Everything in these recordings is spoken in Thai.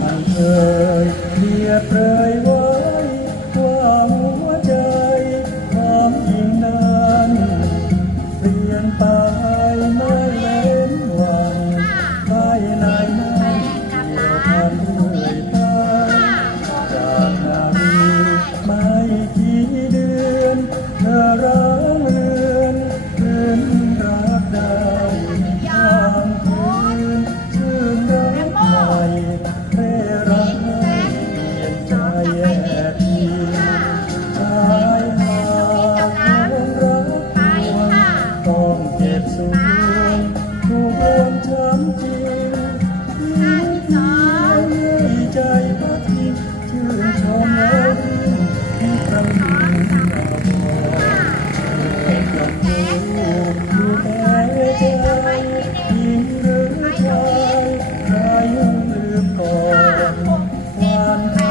มันเคยเพียเปรยว่า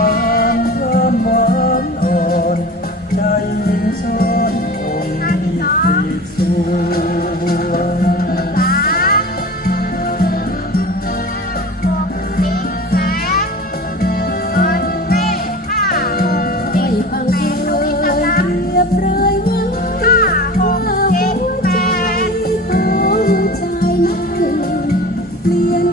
านเริ่มหวานอ่อน ใจยิ่นองค์ที่ติดสวาหกสี่แสนคนเร่ห้าหกเจ็ดแปดลูกตะลังห้าหกเจ็ดแปด เปลี่ยน